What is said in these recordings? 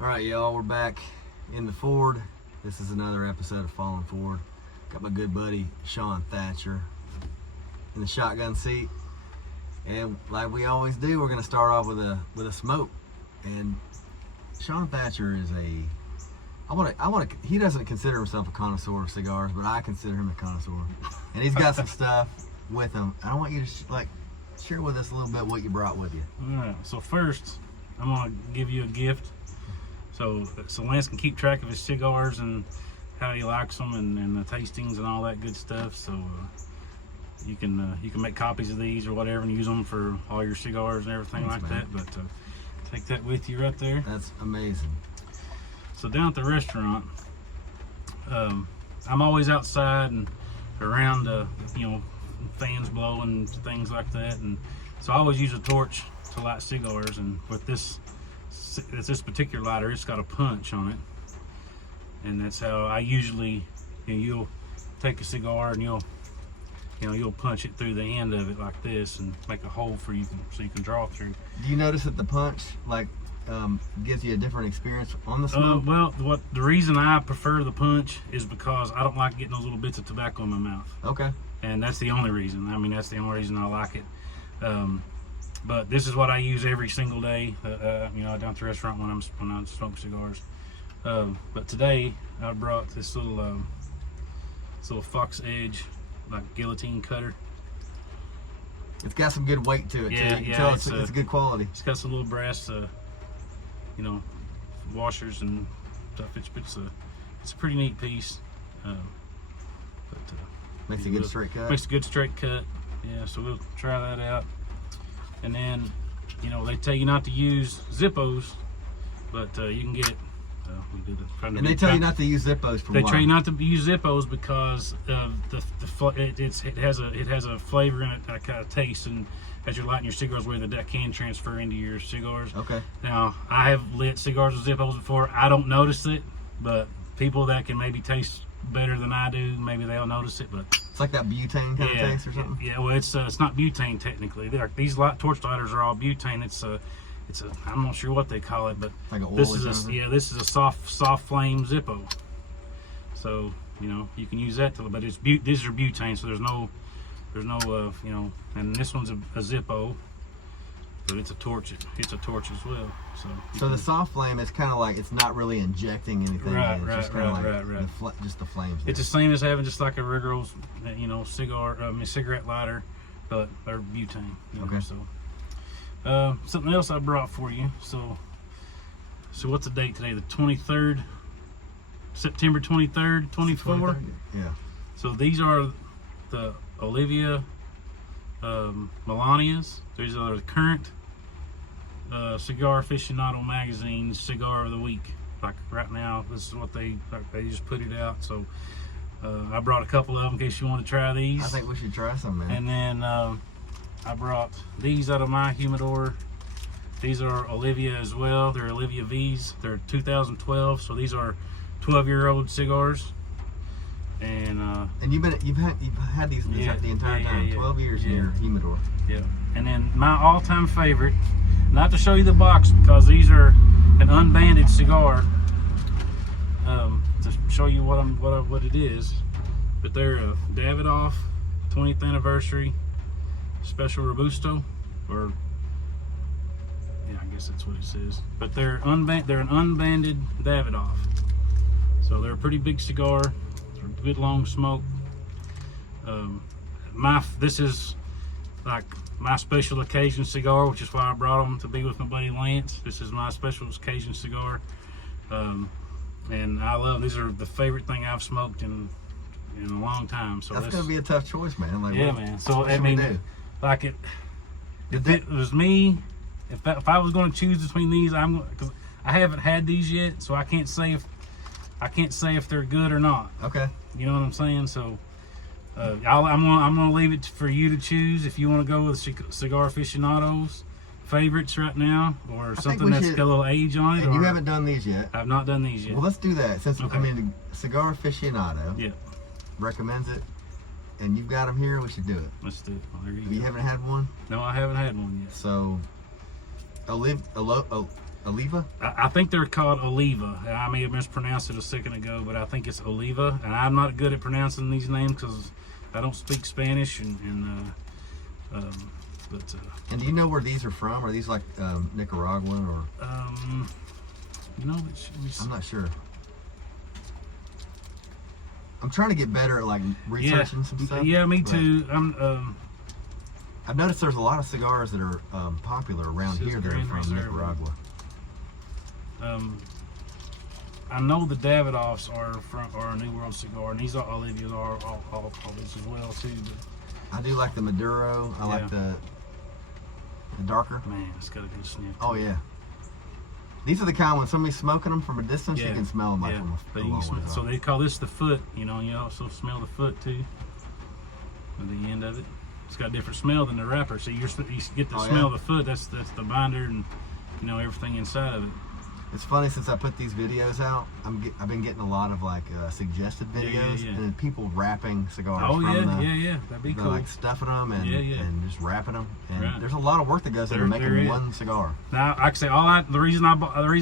All right, y'all, we're back in the Ford. This is another episode of Falling Ford. Got my good buddy Shawn Thatcher in the shotgun seat, and like we always do, we're gonna start off with a smoke. And Shawn Thatcher is he doesn't consider himself a connoisseur of cigars, but I consider him a connoisseur. And he's got some stuff with him. I want you to share with us a little bit what you brought with you. All right. So first, I'm gonna give you a gift. So Lance can keep track of his cigars and how he likes them and the tastings and all that good stuff. So you can make copies of these or whatever and use them for all your cigars and everything. Thanks, like man. That. But take that with you right there. That's amazing. So down at the restaurant, I'm always outside and around, fans blowing, things like that. And so I always use a torch to light cigars. And with this particular lighter, it's got a punch on it, and that's how I usually, you'll take a cigar and you'll punch it through the end of it like this and make a hole so you can draw through. Do you notice that the punch gives you a different experience on the smoke? Well, the reason I prefer the punch is because I don't like getting those little bits of tobacco in my mouth. Okay. And that's the only reason. I mean, that's the only reason I like it. But this is what I use every single day, down at the restaurant when I smoke cigars. But today I brought this little fox edge, like guillotine cutter. It's got some good weight to it. Yeah, too. You can tell it's good quality. It's got some little brass, washers and stuff. It's a pretty neat piece. Makes a good straight cut. Makes a good straight cut. Yeah, so we'll try that out. And then, they tell you not to use Zippos, but you can get. And they tell you not to use Zippos for why? They tell you not to use Zippos because it has a flavor in it, that kind of taste, and as you're lighting your cigars with it, that can transfer into your cigars. Okay. Now, I have lit cigars with Zippos before. I don't notice it, but people that can maybe taste better than I do, maybe they'll notice it. But it's like that butane kind of taste or something. Yeah, well, it's not butane technically. These torch lighters are all butane. It's I'm not sure what they call it, but like an this is a soft flame Zippo. So you can use that but these are butane, so there's no and this one's a Zippo, but it's a torch. It's a torch as well. So the soft flame is kind of like it's not really injecting anything. Right. Just the flames. It's the same as having just like a regular cigarette lighter, but they're butane. Okay. So something else I brought for you. So what's the date today? The 23rd, September 23rd, 24. Yeah. So these are the Oliva Melanias. These are the current Cigar Aficionado magazine's Cigar of the Week. Like right now, this is what they just put it out. So I brought a couple of them in case you want to try these. I think we should try some, man. And then I brought these out of my humidor. These are Oliva as well. They're Oliva V's. They're 2012, so these are 12-year-old cigars. And you've had these the entire time. 12 years in your humidor. Yeah. And then my all-time favorite, not to show you the box because these are an unbanded cigar. To show you what it is, but they're a Davidoff 20th anniversary special Robusto, or I guess that's what it says. But they're an unbanded Davidoff, so they're a pretty big cigar. They're a good long smoke. This is like my special occasion cigar, which is why I brought them to be with my buddy Lance. This is my special occasion cigar, and I love these. Are the favorite thing I've smoked in a long time. So that's gonna be a tough choice, man. Man. So I mean. Like if it was me, if I was going to choose between these, because I haven't had these yet, so I can't say if they're good or not. Okay. You know what I'm saying? So I'm gonna leave it for you to choose if you want to go with Cigar Aficionado's favorites right now, or something that's got a little age on it. And you haven't done these yet. I've not done these yet. Well, let's do that since Cigar Aficionado recommends it. And you've got them here, we should do it. Let's do it. Well, you haven't had one? No, I haven't had one yet. So, Oliva? I think they're called Oliva. I may have mispronounced it a second ago, but I think it's Oliva. And I'm not good at pronouncing these names because I don't speak Spanish. And do you know where these are from? Are these like Nicaraguan or? You know, I'm not sure. I'm trying to get better at like researching some stuff. Yeah, me too. I've noticed there's a lot of cigars that are popular around here that are from Nicaragua. I know the Davidoffs are a New World cigar, and these are Olivias are all these as well too. But I do like the Maduro. I like the darker. Man, it's got a good sniff. Oh yeah. These are the kind when somebody's smoking them from a distance, you can smell them like from a long way off. So they call this the foot, you know, and you also smell the foot too, at the end of it. It's got a different smell than the wrapper. So you get the smell of the foot. That's the binder and everything inside of it. It's funny, since I put these videos out, I've been getting a lot of like suggested videos and then people wrapping cigars. Oh that'd be cool. Like stuffing them and just wrapping them. And there's a lot of work that goes into making one cigar. Now, like I say, the reason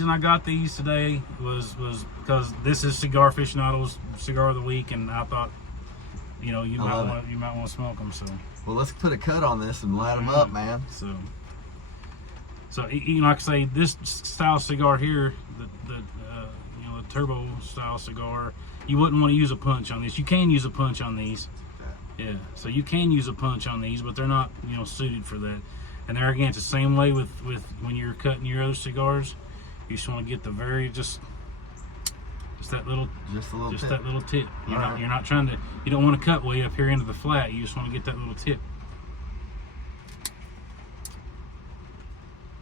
I got these today was because this is Cigar Aficionado's Cigar of the Week, and I thought, you might want to smoke them. So. Well, let's put a cut on this and light them up, man. So like I say, this style cigar here, the turbo style cigar, you wouldn't want to use a punch on this. You can use a punch on these, so you can use a punch on these, but they're not suited for that. And there again, it's the same way with when you're cutting your other cigars. You just want to get the just that little that little tip. You're not trying to. You don't want to cut way up here into the flat. You just want to get that little tip.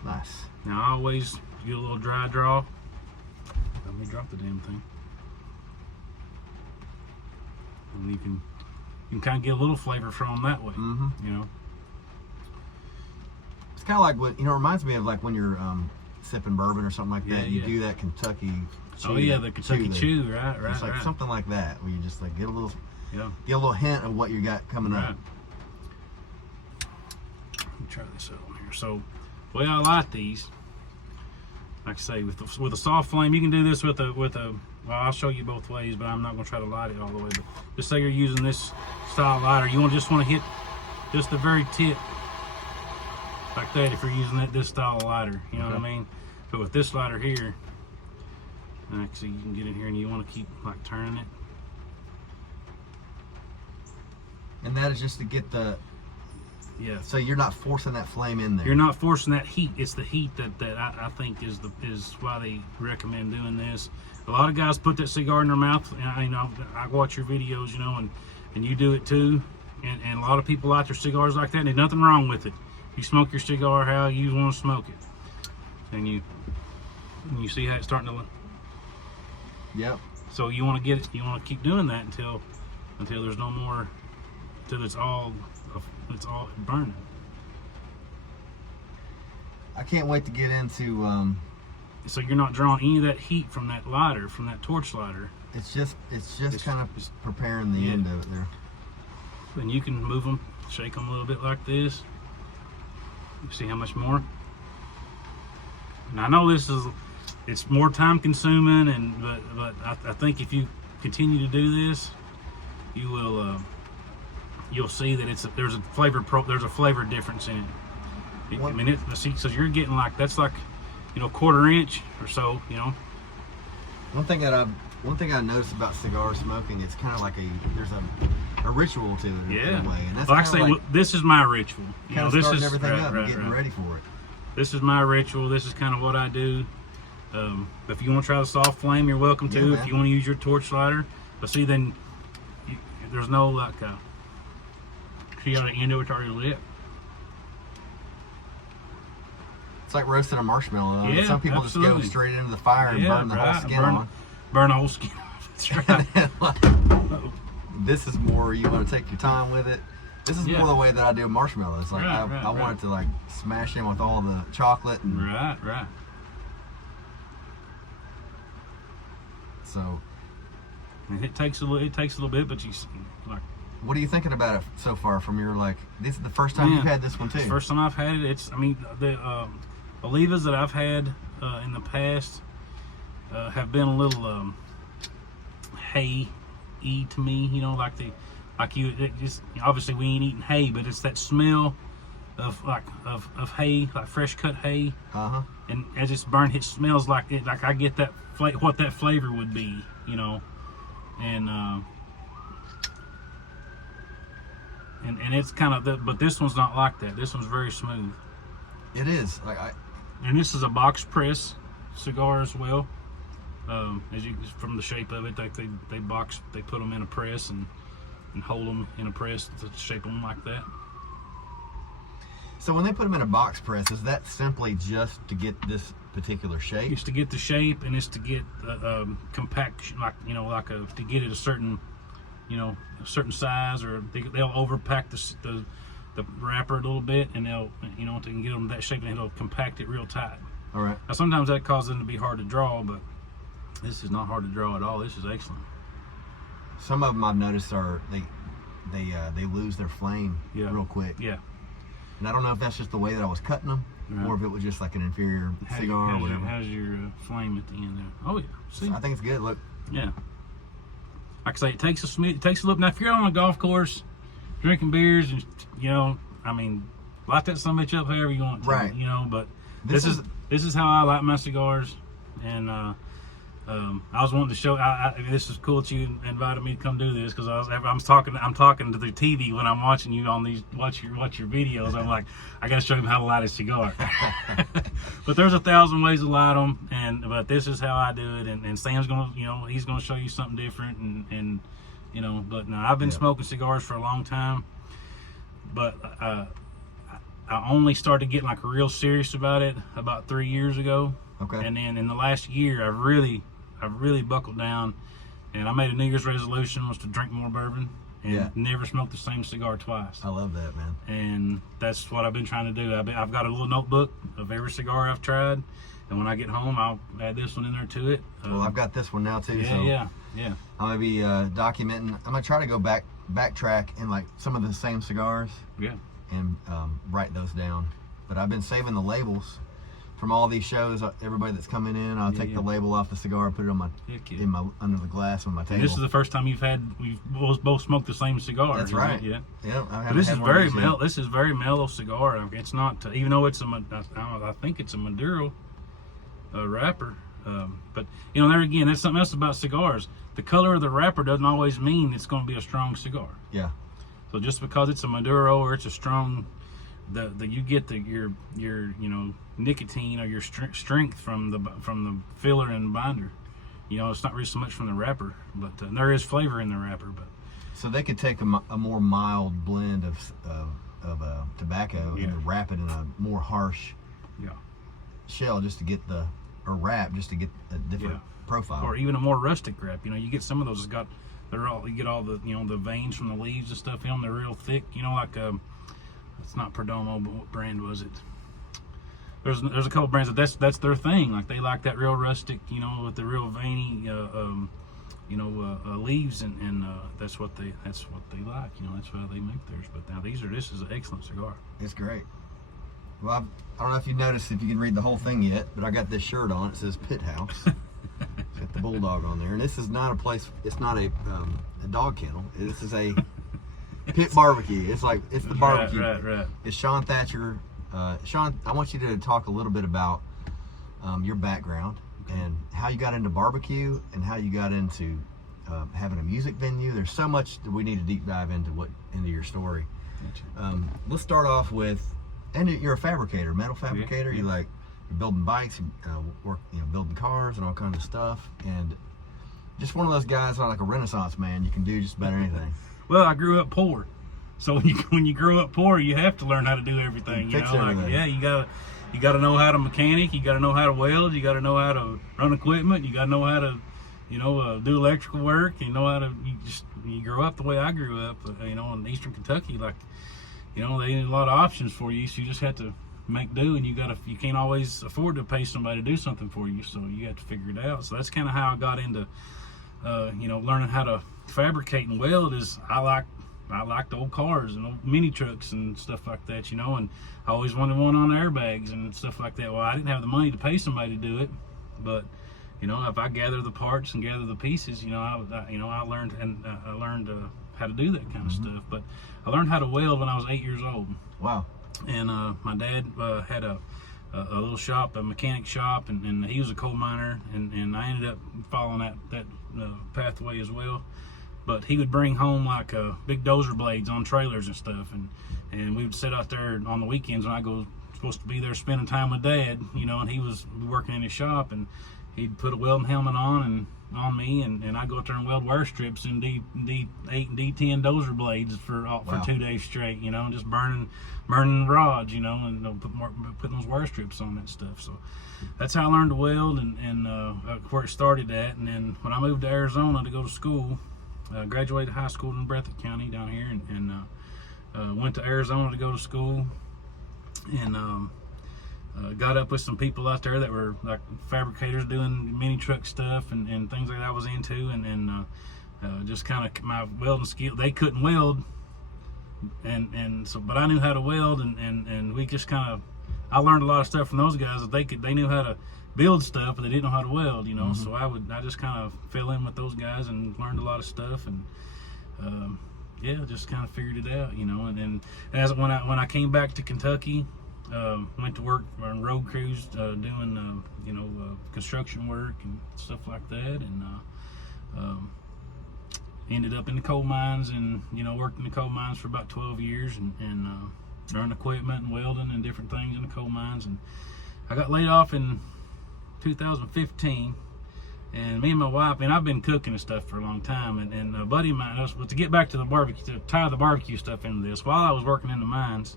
Nice. Now I always get a little dry draw. Let me drop the damn thing. And you can kind of get a little flavor from them that way. It's kind of like what it reminds me of, like when you're sipping bourbon or something like that. You do that Kentucky chew. Oh yeah, the Kentucky chew, right. It's like something like that, where you just like get a little hint of what you got coming up. Let me try this out on here. So, the way I like these, like I say, with a soft flame, you can do this with a. Well, I'll show you both ways, but I'm not going to try to light it all the way. But just say you're using this style lighter, you just want to hit just the very tip, like that. If you're using this style of lighter, you know what I mean. But with this lighter here, actually, you can get in here and you want to keep like turning it. And that is just to get the. Yeah. So you're not forcing that flame in there. You're not forcing that heat. It's the heat that I think is why they recommend doing this. A lot of guys put that cigar in their mouth, and I watch your videos, and you do it too. And a lot of people light their cigars like that, and there's nothing wrong with it. You smoke your cigar how you want to smoke it, and you see how it's starting to look. Yep. So you want to keep doing that until there's no more, until it's all burning. I can't wait to get into. So you're not drawing any of that heat from that lighter, from that torch lighter. It's just kind of preparing the end of it there. And you can move them, shake them a little bit like this. You see how much more? And I know it's more time consuming, but I think if you continue to do this, you will. You'll see that there's a flavor difference in it. I mean, so you're getting that's like, quarter inch or so, One thing I noticed about cigar smoking, it's kind of like there's a ritual to it in a way, and that's like I say, this is my ritual. Kind of starting everything up and getting ready for it. This is my ritual. This is kind of what I do. If you want to try the soft flame, you're welcome to. If you want to use your torch lighter, but see, then there's no you got to end over to your lip. It's like roasting a marshmallow. Yeah, some people just go straight into the fire and burn the whole skin off. Burn the whole skin off. That's right. This is more, you want to take your time with it. This is more the way that I do marshmallows. Like I want it to like smash in with all the chocolate. And Right. So it takes a little bit, but you like. What are you thinking about it so far? From your this is the first time you've had this one too. First time I've had it. The Olivas that I've had in the past have been a little hay-y to me. You know, obviously we ain't eating hay, but it's that smell of hay, like fresh cut hay. And as it's burned, it smells like it. Like I get that what that flavor would be, you know, and it's kind of but this one's not like that. This one's very smooth. It is. And this is a box press cigar as well. From the shape of it, they put them in a press and hold them in a press to shape them like that. So when they put them in a box press, is that simply just to get this particular shape? It's to get the shape, and it's to get compact, to get it a certain size, or they'll overpack the wrapper a little bit, and they'll, to get them that shape, and it'll compact it real tight. All right. Now sometimes that causes them to be hard to draw, but this is not hard to draw at all. This is excellent. Some of them I've noticed are they lose their flame real quick. Yeah. And I don't know if that's just the way that I was cutting them, or if it was just like an inferior cigar or whatever. How's your flame at the end there? Oh yeah. See? So I think it's good. Look. Yeah. Like I say, it takes a look. Now, if you're on a golf course, drinking beers, and light that summit up however you want to. Right. But this is how I like my cigars, and I was wanting to show. This is cool that you invited me to come do this, because I'm talking to the TV when I'm watching you on these watch your videos. I'm like, I got to show him how to light a cigar. But there's 1,000 ways to light them, but this is how I do it. And Sam's gonna, he's gonna show you something different, and But no, I've been smoking cigars for a long time, but I only started getting like real serious about it about 3 years ago. Okay. And then in the last year, I've really buckled down, and I made a New Year's resolution was to drink more bourbon and never smoke the same cigar twice. I love that, man. And that's what I've been trying to do. I've got a little notebook of every cigar I've tried, and when I get home, I'll add this one in there to it. Well, I've got this one now too. Yeah. I'm gonna be documenting. I'm gonna try to go backtrack in like some of the same cigars. Yeah. And write those down. But I've been saving the labels from all these shows. Everybody that's coming in, I'll take the label off the cigar, put it on under the glass on my table. And this is the first time we've both smoked the same cigar. That's right. Yeah. Yeah. This is very mellow. This is very mellow cigar. It's not, even though it's I think it's a Maduro wrapper. But there again, that's something else about cigars. The color of the wrapper doesn't always mean it's going to be a strong cigar. Yeah. So just because it's a Maduro or it's a strong, you get your nicotine or your strength from the filler and binder. It's not really so much from the wrapper, but there is flavor in the wrapper. But so they could take a more mild blend of tobacco and wrap it in a more harsh shell just to get wrap just to get a different profile, or even a more rustic wrap. You get some of those you get all the the veins from the leaves and stuff in them. They're real thick. Like it's not Perdomo, but what brand was it? There's a couple brands that's their thing. Like they like that real rustic, with the real veiny, leaves, and that's what they like. That's why they make theirs. But now this is an excellent cigar. It's great. Well, I don't know if you've noticed, if you can read the whole thing yet, but I got this shirt on. It says Pit House. It's got the bulldog on there, and this is not a place. It's not a dog kennel. This is a pit barbecue. It's the barbecue. Right. It's Shawn Thatcher. Shawn, I want you to talk a little bit about your background and how you got into barbecue and how you got into having a music venue. There's so much that we need to deep dive into your story. Gotcha. Let's start off with, and you're a fabricator, metal fabricator. Yeah. You're building bikes, you work, building cars and all kinds of stuff, and just one of those guys like a Renaissance man. You can do just about anything. Well, I grew up poor, so when you grow up poor, you have to learn how to do everything. Fix everything. You got to know how to mechanic. You got to know how to weld. You got to know how to run equipment. You got to know how to, do electrical work. You grow up the way I grew up. In Eastern Kentucky, they had a lot of options for you, so you just had to make do, and you can't always afford to pay somebody to do something for you, so you have to figure it out. So that's kind of how I got into learning how to fabricate and weld. Is I like I liked old cars and old mini trucks and stuff like that, you know, and I always wanted one on airbags and stuff like that. Well, I didn't have the money to pay somebody to do it, but you know, if I gather the parts and gather the pieces, you know, I learned how to do that kind of stuff. But I learned how to weld when I was 8 years old. Wow. And my dad had a little shop, a mechanic shop, and he was a coal miner, and I ended up following that pathway as well. But he would bring home like big dozer blades on trailers and stuff, and we would sit out there on the weekends when I was supposed to be there spending time with Dad, you know, and he was working in his shop, and he'd put a welding helmet on me, and I'd go out there and weld wire strips in D8 and D10 dozer blades for 2 days straight, you know, just burning rods, you know, and putting those wire strips on that stuff. So that's how I learned to weld, and where it started at. And then when I moved to Arizona to go to school, graduated high school in Breathitt County down here, and went to Arizona to go to school, and got up with some people out there that were like fabricators doing mini truck stuff and things like that I was into, and just kind of my welding skill. They couldn't weld, and so, but I knew how to weld, and we just kind of, I learned a lot of stuff from those guys that they knew how to build stuff, but they didn't know how to weld, you know. So I just kind of fell in with those guys and learned a lot of stuff, and yeah, just kind of figured it out, you know. And as when I came back to Kentucky, went to work on road crews, doing you know, construction work and stuff like that, and ended up in the coal mines, and you know, worked in the coal mines for about 12 years, and learned equipment and welding and different things in the coal mines. And I got laid off in 2015, and me and my wife, and I've been cooking and stuff for a long time, and a buddy of mine, to get back to the barbecue, to tie the barbecue stuff into this, while I was working in the mines,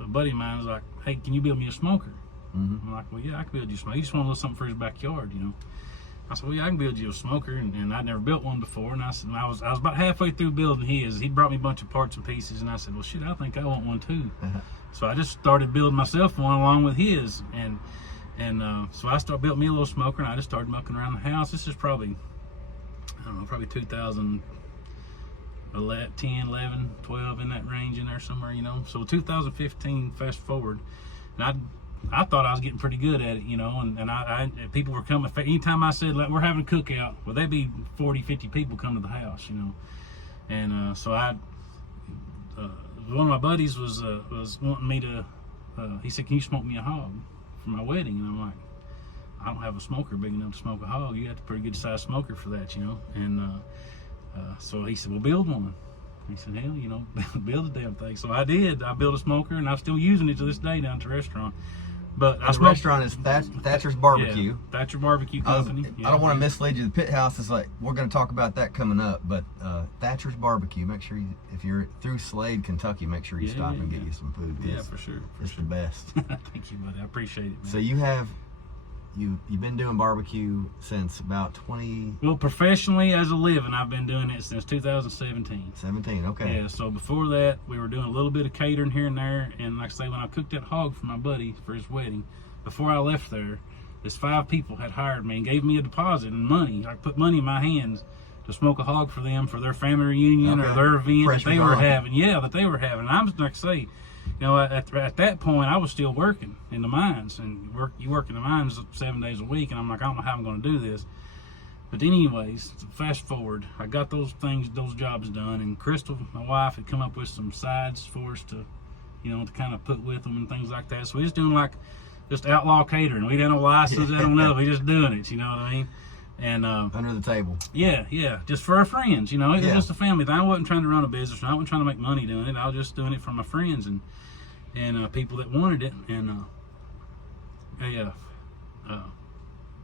a buddy of mine was like, "Hey, can you build me a smoker?" I'm like, "Well, yeah, I can build you a smoker. He just wanted a little something for his backyard, you know." I said, "Well, yeah, I can build you a smoker," and I'd never built one before. And I said, I was about halfway through building his. He'd brought me a bunch of parts and pieces, and I said, "Well, shit, I think I want one too." So I just started building myself one along with his, and so I built me a little smoker, and I just started mucking around the house. This is probably, I don't know, probably 2010, 11, 12, in that range in there somewhere, you know. So 2015, fast forward, and I thought I was getting pretty good at it, you know, and I people were coming. Anytime I said, "We're having a cookout," well, there'd be 40, 50 people come to the house, you know. And so one of my buddies was wanting me to, he said, "Can you smoke me a hog for my wedding?" And I'm like, "I don't have a smoker big enough to smoke a hog. You got a pretty good sized smoker for that, you know." And so he said, "Well, build one." He said, "Hell, you know, build the damn thing." So I did. I built a smoker, and I'm still using it to this day down at the restaurant. But the restaurant is Thatchers BBQ. Yeah, Thatcher BBQ Company. I don't want to mislead you. The Pit House is like, we're going to talk about that coming up. But Thatchers BBQ. Make sure if you're through Slade, Kentucky, make sure you stop and get you some food. Yeah, for sure. It's the best. Thank you, buddy. I appreciate it, man. So you've been doing barbecue since about 20... Well, professionally as a living, I've been doing it since 2017. 17, okay. Yeah, so before that, we were doing a little bit of catering here and there, and like I say, when I cooked that hog for my buddy for his wedding, before I left there, this 5 people had hired me and gave me a deposit and money. I put money in my hands to smoke a hog for them for their family reunion or their event that they were having. Yeah, that they were having. And I'm just like I say, you know, at that point, I was still working in the mines, and you work in the mines 7 days a week, and I'm like, I don't know how I'm going to do this. But anyways, fast forward, I got those jobs done, and Crystal, my wife, had come up with some sides for us to, you know, to kind of put with them and things like that. So we was doing like just outlaw catering. We didn't have no license, I don't know. We just doing it, you know what I mean? And under the table. Yeah, just for our friends, you know. It was just a family thing. I wasn't trying to run a business. I wasn't trying to make money doing it. I was just doing it for my friends and people that wanted it. And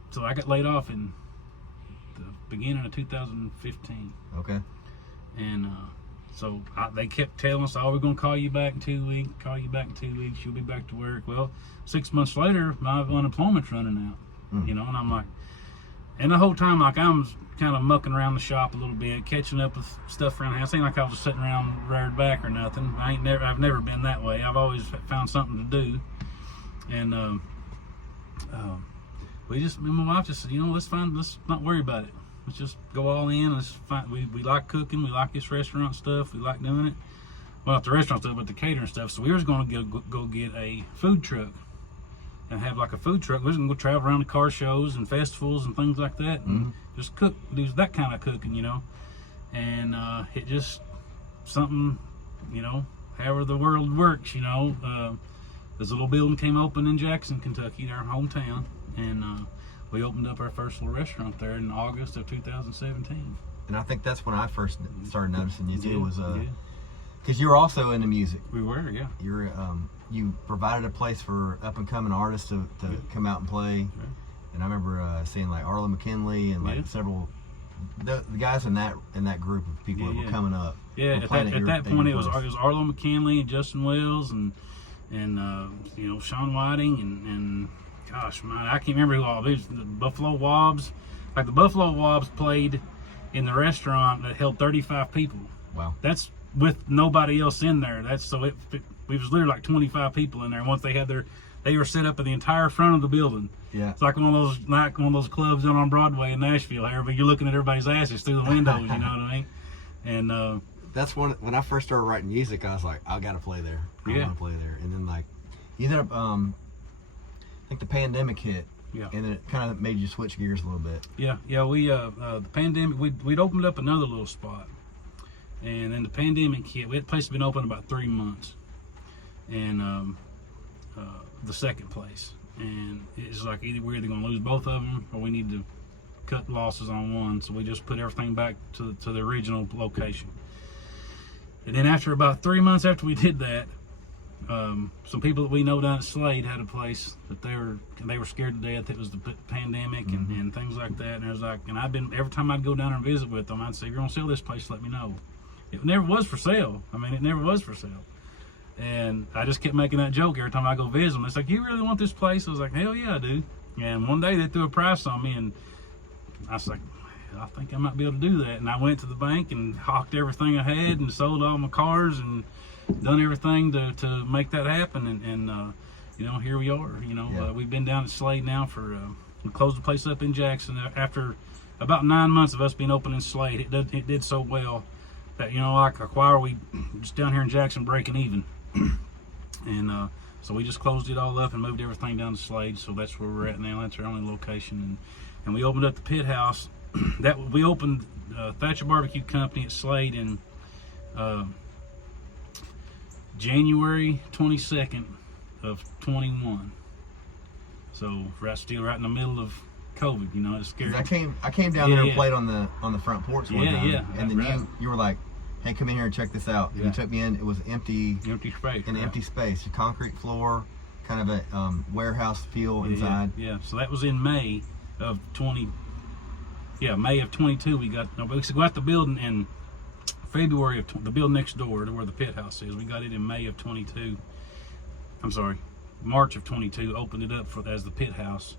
so I got laid off in the beginning of 2015. Okay. And so they kept telling us, "Oh, we're going to call you back in 2 weeks. Call you back in 2 weeks. You'll be back to work." Well, 6 months later, my unemployment's running out. You know, and I'm like, and the whole time, like, I'm kind of mucking around the shop a little bit, catching up with stuff around the house. Ain't like I was sitting around reared back or nothing. I've never been that way. I've always found something to do. And me and my wife just said, you know, let's not worry about it. let's just go all in. Let's find, we like cooking. We like this restaurant stuff. We like doing it. Well, not the restaurant stuff, but the catering stuff. So we was going to go get a food truck and have like a food truck. We was going to go travel around to car shows and festivals and things like that, and just cook, do that kind of cooking, you know. And it just something, you know, however the world works, you know. This little building came open in Jackson, Kentucky, our hometown, and we opened up our first little restaurant there in August of 2017. And I think that's when I first started noticing you too, was because you were also into music. We were, yeah. You provided a place for up and coming artists to come out and play. Yeah. And I remember seeing like Arla McKinley and like several the guys in that group of people that were coming up. Yeah, at that point it was Arlo McKinley and Justin Wells and you know, Sean Whiting and gosh, man, I can't remember who all these. The Buffalo Wobbs, like the Buffalo Wobbs played in the restaurant that held 35 people. Wow. That's with nobody else in there. That's so it was literally like 25 people in there. And once they were set up in the entire front of the building. Yeah. It's like one of those clubs down on Broadway in Nashville. You're looking at everybody's asses through the windows. You know what I mean? And that's when I first started writing music. I was like, I gotta play there. I want to play there. And then like, you ended up, I think the pandemic hit. Yeah. And then it kind of made you switch gears a little bit. Yeah. We the pandemic, we'd opened up another little spot, and then the pandemic hit. The place had been open about 3 months, and the second place, and it's like we're either going to lose both of them or we need to cut losses on one. So we just put everything back to the original location. And then after about 3 months after we did that, some people that we know down at Slade had a place that they were scared to death. It was the pandemic and things like that. And I was like, and every time I'd go down there and visit with them, I'd say, if you're gonna sell this place, let me know. It never was for sale. I mean, it never was for sale. And I just kept making that joke every time I go visit them. It's like, you really want this place? I was like, hell yeah, I do. And one day they threw a price on me, and I was like, I think I might be able to do that. And I went to the bank and hawked everything I had and sold all my cars and done everything to make that happen. And you know, here we are. You know, we've been down at Slade now for we closed the place up in Jackson after about 9 months of us being open in Slade. It did so well that, you know, like why are we just down here in Jackson breaking even? And so we just closed it all up and moved everything down to Slade. So that's where we're at now. That's our only location. And we opened up the Pit House. That we opened Thatcher BBQ Company at Slade in January 22nd of 21. So still right in the middle of COVID, you know, it's scary. I came down there and played on the front porch one time. And then you were like, hey, come in here and check this out. And you took me in. It was empty space. Empty space, a concrete floor, kind of a warehouse feel inside. Yeah. So that was in May of 20. Yeah, May of 22. We got the building in February of the building next door to where the Pit House is. We got it in May of 22. I'm sorry, March of 22. Opened it up as the Pit House,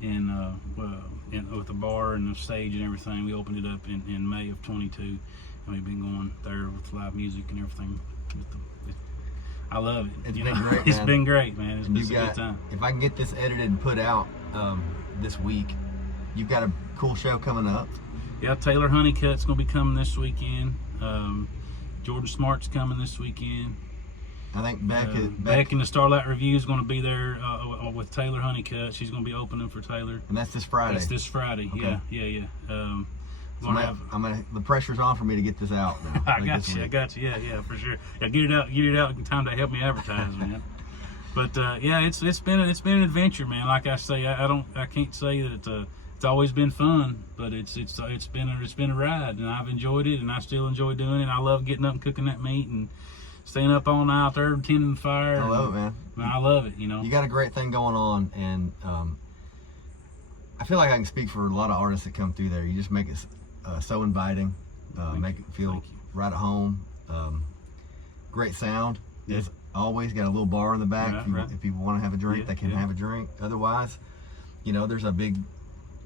and with a bar and a stage and everything. We opened it up in May of 22, and we've been going there with live music and everything. I love it. It's been great. It's been great, man. It's been a good time. If I can get this edited and put out this week, you've got a cool show coming up. Yeah, Taylor Honeycutt's gonna be coming this weekend. Jordan Smart's coming this weekend. I think Beck in the Starlight Review is going to be there with Taylor Honeycutt. She's going to be opening for Taylor. And that's this Friday. That's this Friday. Okay. Yeah. The pressure's on for me to get this out now. I got you. Yeah, for sure. Yeah, get it out in time to help me advertise, man. But it's been an adventure, man. Like I say, I can't say that it's always been fun, but it's been a ride, and I've enjoyed it, and I still enjoy doing it. I love getting up and cooking that meat and staying up all night there, tending the fire. I love it, man. I love it, you know. You got a great thing going on, and I feel like I can speak for a lot of artists that come through there. You just make it so inviting, make it feel right at home. Great sound. Yeah. It's always got a little bar in the back. If people want to have a drink, they can have a drink. Otherwise, you know, there's a big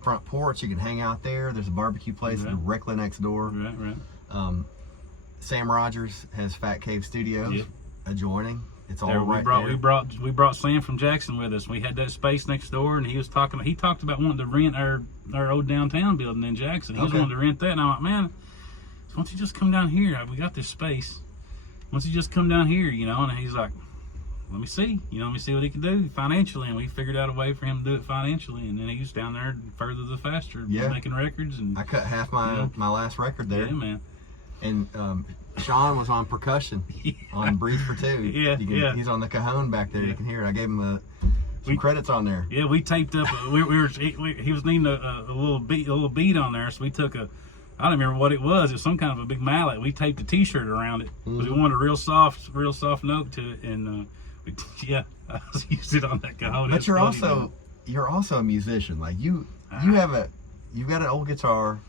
front porch. You can hang out there. There's a barbecue place directly next door. Right. Sam Rogers has Fat Cave Studios adjoining. It's all there, right we brought Sam from Jackson with us. We had that space next door, and he talked about wanting to rent our old downtown building in Jackson. He was wanting to rent that, and I'm like, man, why don't you just come down here? We got this space. Why don't you just come down here, you know? And he's like, let me see what he can do financially. And we figured out a way for him to do it financially. And then he was down there further the faster, making records. And I cut half my last record there. Yeah, man. And Shawn was on percussion on Breathe for Two. He's on the cajon back there. You can hear it. I gave him some credits on there. Yeah, we taped up. He was needing a little beat on there, so we took I don't remember what it was. It was some kind of a big mallet. We taped a T-shirt around it because we wanted a real soft note to it, and I used it on that cajon. But you're also a musician. Like you've got an old guitar.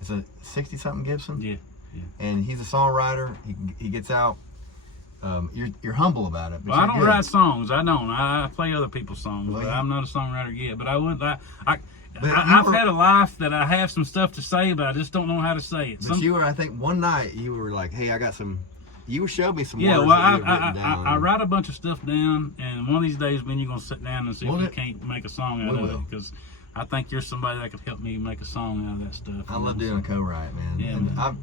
It's a 60-something Gibson. Yeah. And he's a songwriter. He gets out. You're humble about it. But well, I don't write songs. I don't. I play other people's songs. But I'm not a songwriter yet. But I would. I've had a life that I have some stuff to say, but I just don't know how to say it. But I think one night you were like, "Hey, I got some." You showed me some words. Yeah, well, I write a bunch of stuff down, and one of these days, man, you're gonna sit down and see if you can't make a song out of it, because I think you're somebody that could help me make a song out of that stuff. I love doing a co-write, man. Yeah, and man.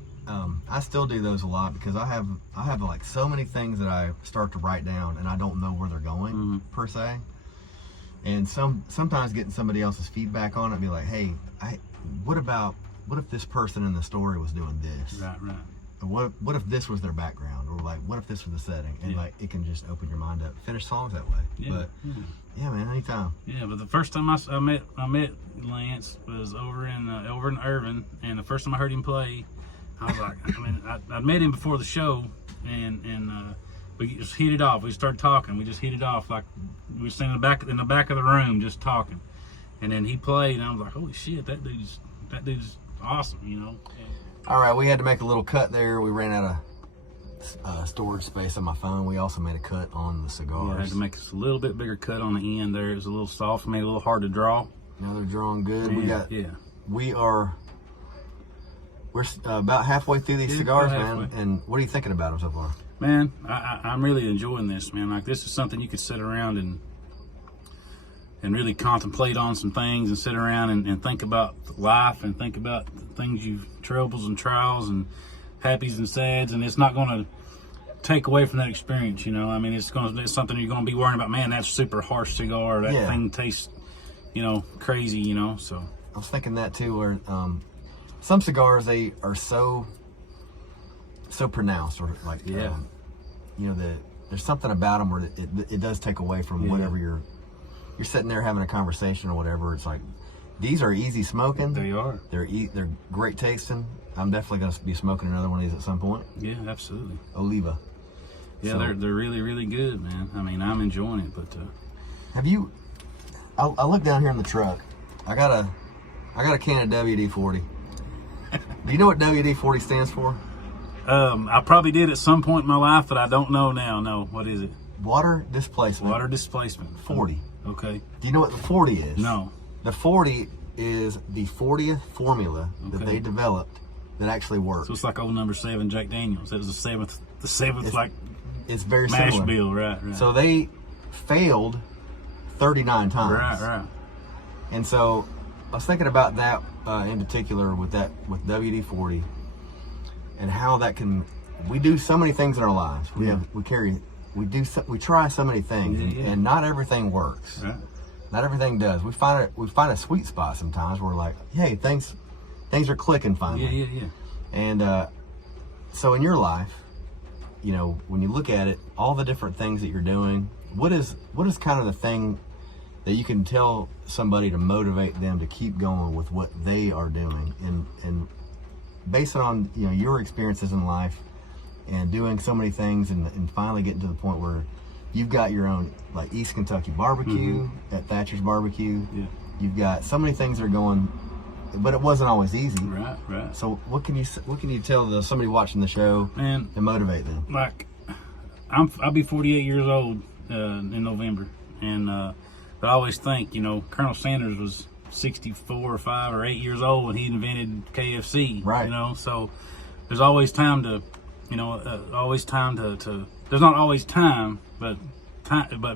I still do those a lot because I have like so many things that I start to write down and I don't know where they're going per se. And sometimes getting somebody else's feedback on it, be like, hey, what if this person in the story was doing this? Right. Or what if this was their background? Or like, what if this was the setting? And like, it can just open your mind up. Finish songs that way. Yeah. But yeah, man, anytime. Yeah, but the first time I met Lance was over in Irvin, and the first time I heard him play, I was like, I met him before the show, and we just hit it off. We started talking. We just hit it off like we were sitting in the back of the room just talking. And then he played, and I was like, holy shit, that dude's awesome, you know. All right, we had to make a little cut there. We ran out of storage space on my phone. We also made a cut on the cigars. Yeah, I had to make a little bit bigger cut on the end there. It was a little soft, made it a little hard to draw. Now they're drawing good. Yeah. We're about halfway through these cigars, man. And what are you thinking about them so far? Man, I'm really enjoying this, man. Like, this is something you could sit around and really contemplate on some things, and sit around and think about life, and think about things troubles and trials and happies and sads, and it's not going to take away from that experience, you know. I mean, it's something you're going to be worrying about. Man, that's super harsh cigar. That thing tastes, crazy, you know. So I was thinking that too, where some cigars, they are so pronounced, or like there's something about them where it does take away from whatever you're sitting there having a conversation or whatever. It's like, these are easy smoking. They are. They're great tasting. I'm definitely going to be smoking another one of these at some point. Yeah, absolutely. Oliva. Yeah, they're really, really good, man. I mean, I'm enjoying it, but have you? I look down here in the truck. I got a can of WD-40. Do you know what WD-40 stands for? I probably did at some point in my life, but I don't know now. No, what is it? Water displacement. Water displacement. 40. Okay. Do you know what the 40 is? No. The 40 is the 40th formula that they developed that actually works. So it's like old number 7 Jack Daniels. It was the seventh it's very mash similar. bill, right. So they failed 39 times. Right. And so I was thinking about that in particular with WD-40, and how that can. We do so many things in our lives. We try so many things, and not everything works. Right. Not everything does. We find a sweet spot sometimes where we're like, hey, things are clicking finally. Yeah. And so in your life, when you look at it, all the different things that you're doing, what is kind of the thing that you can tell somebody to motivate them to keep going with what they are doing, and based on your experiences in life and doing so many things, and finally getting to the point where you've got your own like East Kentucky barbecue at Thatchers BBQ. Yeah. You've got so many things that are going, but it wasn't always easy. Right. So what can you tell somebody watching the show, man, to motivate them? Like, I'll be 48 years old in November, and but I always think, Colonel Sanders was 64 or 5 or 8 years old when he invented KFC. Right. So there's always time to always time to. There's not always time, but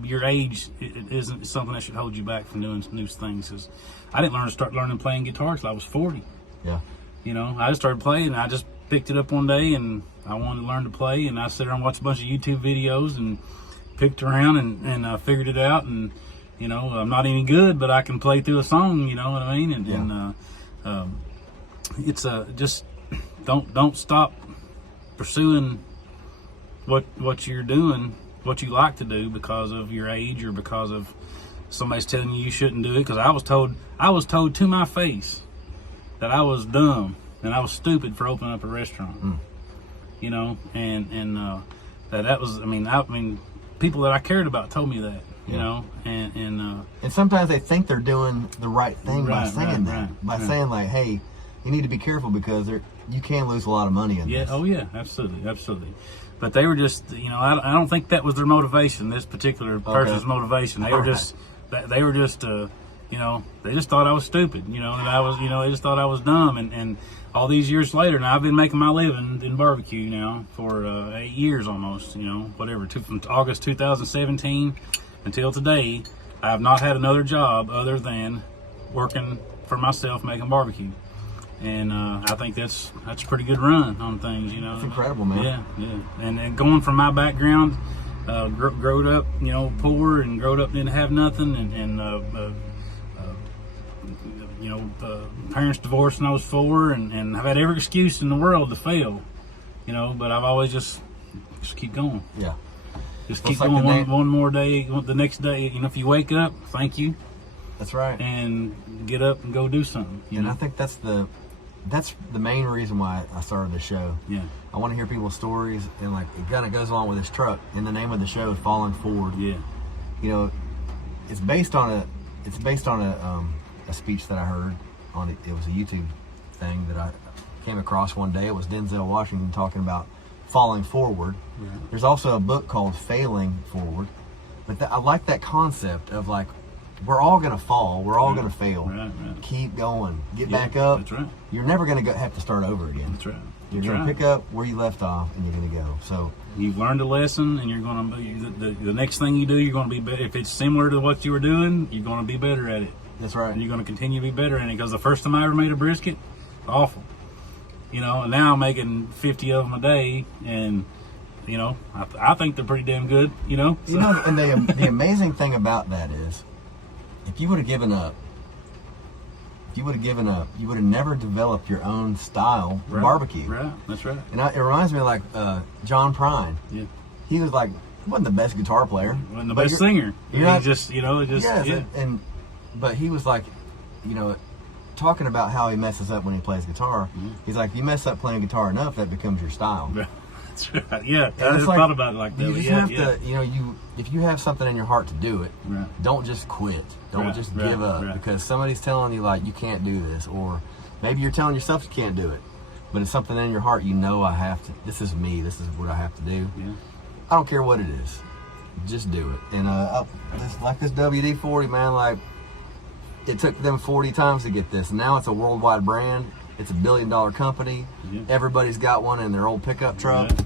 your age it isn't something that should hold you back from doing new things. 'Cause I didn't start learning playing guitar till I was 40. Yeah. I just started playing. And I just picked it up one day, and I wanted to learn to play. And I sat around and watched a bunch of YouTube videos and picked around and figured it out. And I'm not any good, but I can play through a song. You know what I mean? And it's just don't stop pursuing what you're doing, what you like to do, because of your age or because of somebody's telling you shouldn't do it. Because I was told to my face that I was dumb and I was stupid for opening up a restaurant. And that was I mean people that I cared about told me that. And sometimes they think they're doing the right thing by saying saying like, hey, you need to be careful because you can lose a lot of money in this. Oh yeah, absolutely. But they were just, I don't think that was their motivation. This particular person's motivation. They were just, they just thought I was stupid. And I was, they just thought I was dumb. And all these years later, now I've been making my living in barbecue now for 8 years almost. From August 2017 until today, I have not had another job other than working for myself making barbecue. And I think that's a pretty good run on things, It's incredible, man. Yeah. And going from my background, growed up, poor, and growed up didn't have nothing, parents divorced when I was 4, and I've had every excuse in the world to fail, but I've always just keep going. Yeah. Just keep going one more day, the next day. If you wake up, thank you. That's right. And get up and go do something. I think that's the main reason why I started the show. Yeah. I want to hear people's stories, and like it kind of goes along with this truck. And the name of the show is Falling Forward. Yeah. It's based on a speech that I heard on it. It was a YouTube thing that I came across one day. It was Denzel Washington talking about falling forward. Yeah. There's also a book called Failing Forward, but I like that concept of like, we're all gonna fall. We're all gonna fail. Right. Keep going. Get back up. That's right. You're never gonna have to start over again. That's right. You're gonna pick up where you left off, and you're gonna go. So you've learned a lesson, and you're gonna the next thing you do, you're gonna be better. If it's similar to what you were doing, you're gonna be better at it. That's right. And you're gonna continue to be better at it. Because the first time I ever made a brisket, awful. And now I'm making 50 of them a day, and I think they're pretty damn good. So. And the amazing thing about that is, if you would have given up, you would have never developed your own style of barbecue. Right, that's right. And it reminds me of like John Prine. Yeah. He was like, wasn't the best guitar player. Wasn't the best singer. But he was like, talking about how he messes up when he plays guitar. Mm-hmm. He's like, if you mess up playing guitar enough, that becomes your style. That's right. Yeah, I just thought about it like that. You just have to, if you have something in your heart to do it, don't just quit. Don't just give up because somebody's telling you like you can't do this, or maybe you're telling yourself you can't do it, but it's something in your heart. I have to. This is me. This is what I have to do. Yeah. I don't care what it is, just do it. And like this WD-40, man, like it took them 40 times to get this, and now it's a worldwide brand. It's $1 billion company. Yeah. Everybody's got one in their old pickup truck. Yeah.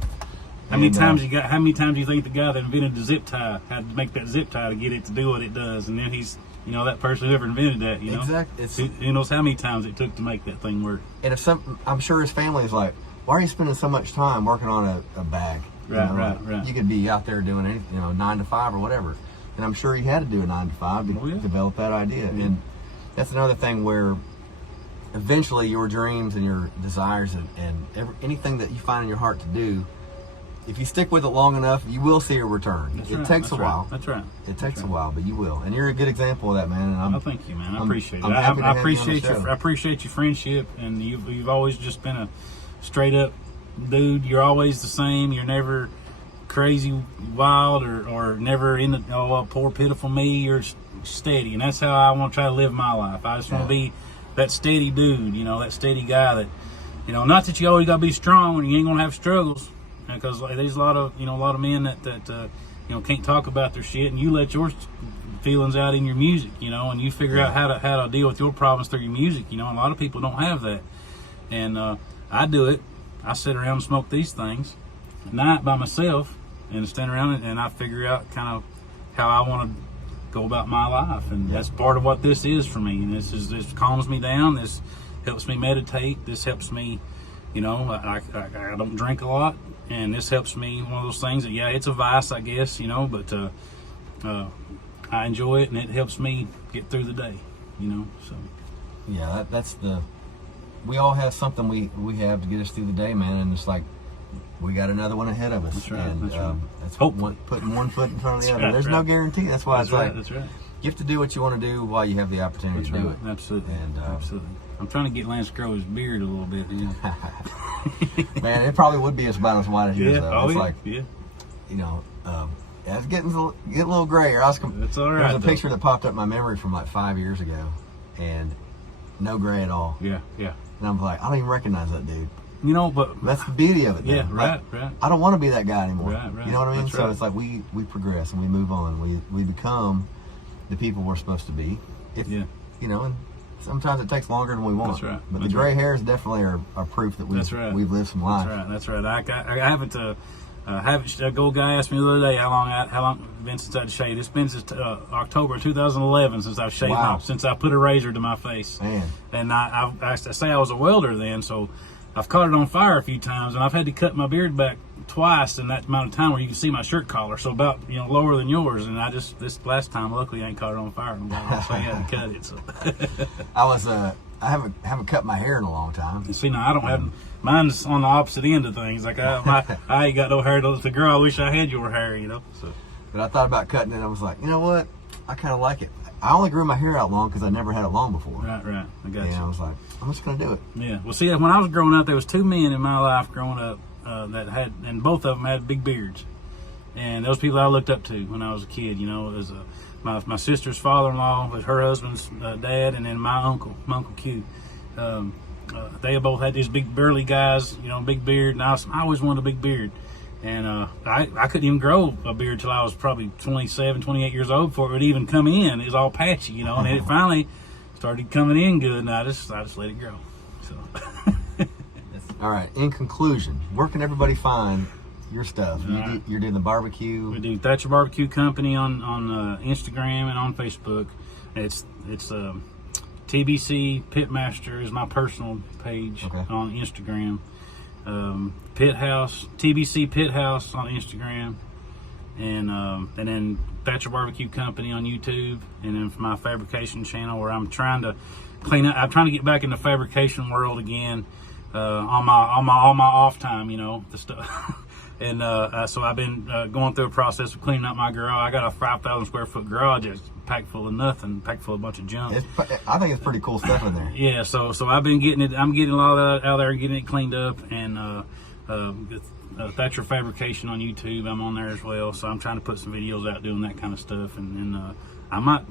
How many times do you think the guy that invented the zip tie had to make that zip tie to get it to do what it does? And then he's, that person who ever invented that, Exactly. Who knows how many times it took to make that thing work. And I'm sure his family is like, why are you spending so much time working on a bag? Right. You could be out there doing anything, 9 to 5 or whatever. And I'm sure he had to do a 9 to 5 to develop that idea. Yeah. And that's another thing where eventually your dreams and your desires and anything that you find in your heart to do, if you stick with it long enough, you will see a return. It takes a while. That's right. It takes a while, but you will. And you're a good example of that, man. And thank you, man. I appreciate it. I appreciate your friendship, and you've always just been a straight up dude. You're always the same. You're never crazy, wild, or never in the poor, pitiful me. You're steady, and that's how I want to try to live my life. I just want to be that steady dude, that steady guy that, not that you always got to be strong when you ain't gonna have struggles, because there's a lot of men that can't talk about their shit, and you let your feelings out in your music, and you figure out how to deal with your problems through your music. A lot of people don't have that, and I do it. I sit around and smoke these things, at night by myself and stand around and I figure out kind of how I want to go about my life, and that's part of what this is for me. And this calms me down. This helps me meditate. This helps me, you know, I don't drink a lot, and this helps me. One of those things that, yeah, it's a vice, I guess, you know, but I enjoy it, and it helps me get through the day, you know. So yeah, that's the. We all have something we have to get us through the day, man, and it's like we got another one ahead of us. That's right. And that's right. that's putting one foot in front of the other. Right, There's no guarantee. That's why it's like that's right. You have to do what you want to do while you have the opportunity to do it. Absolutely. And absolutely. I'm trying to get Lance to grow his beard a little bit. You know? Man, it probably would be about as white as yours, though. It's like, yeah. You know, it's getting a little grayer. That's all right. There's a picture that popped up in my memory from like 5 years ago, and no gray at all. Yeah. And I'm like, I don't even recognize that dude. You know, but that's the beauty of it. Yeah, though. right. I don't want to be that guy anymore. Right. You know what I mean? That's so right. it's like we progress and we move on. We become the people we're supposed to be. You know, and sometimes it takes longer than we want. That's right. But the gray hairs definitely are proof that we've lived some life. That's right. I haven't. A gold guy asked me the other day how long it's been since I'd shaved. It's been since October 2011 since I've shaved. Since I put a razor to my face. Man. And I say I was a welder then, so I've caught it on fire a few times, and I've had to cut my beard back twice in that amount of time where you can see my shirt collar, so about lower than yours. And this last time, luckily, I ain't caught it on fire, so I had to cut it. So I haven't cut my hair in a long time. And see, now I don't have. Mine's on the opposite end of things. Like I ain't got no hair. To girl, I wish I had your hair. So. But I thought about cutting it. I was like, you know what? I kind of like it. I only grew my hair out long because I never had it long before. Right. I got you. I was like, I'm just gonna do it. Yeah. Well, see, when I was growing up, there was two men in my life growing up that had, and both of them had big beards, and those people I looked up to when I was a kid. It was my sister's father-in-law, with her husband's dad, and then my uncle Q. They both had these big burly guys, big beard, and I always wanted a big beard. And I couldn't even grow a beard till I was probably 27, 28 years old before it would even come in. It was all patchy, and then it finally started coming in good, and I just let it grow. So. All right. In conclusion, where can everybody find your stuff? You're doing the barbecue. We do Thatcher BBQ Company on Instagram and on Facebook. It's TBC Pitmaster is my personal page on Instagram. Pit House, TBC Pit House on Instagram, and then Thatcher BBQ Company on YouTube, and then my fabrication channel where I'm trying to clean up. I'm trying to get back in the fabrication world again on my off time, the stuff. And so I've been going through a process of cleaning up my garage. I got a 5,000 square foot garage that's packed full of nothing, packed full of a bunch of junk. I think it's pretty cool stuff in there. Yeah, so I've been getting it. I'm getting a lot of that out there, getting it cleaned up, and Thatcher Fabrication on YouTube. I'm on there as well. So I'm trying to put some videos out doing that kind of stuff, and I might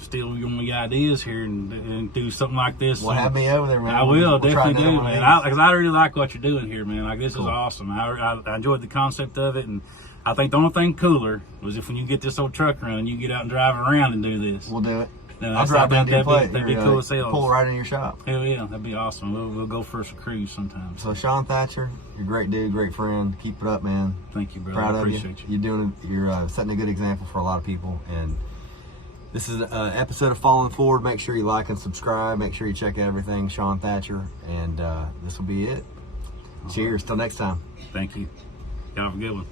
steal your ideas here and do something like this. Well, have me over there, man. I will definitely do, man. Because I really like what you're doing here, man. Like, this is awesome. I enjoyed the concept of it, and I think the only thing cooler was if when you get this old truck running, you get out and drive around and do this. We'll do it. I'll drive down to your place. That'd be cool as hell. Pull right in your shop. Hell yeah, that'd be awesome. We'll go for a cruise sometime. So Shawn Thatcher, you're a great dude, great friend. Keep it up, man. Thank you, brother. Proud I of appreciate you. You're setting a good example for a lot of people, and this is an episode of Falling Forward. Make sure you like and subscribe. Make sure you check out everything Shawn Thatcher, and this will be it. Cheers. Till next time. Thank you. Y'all have a good one.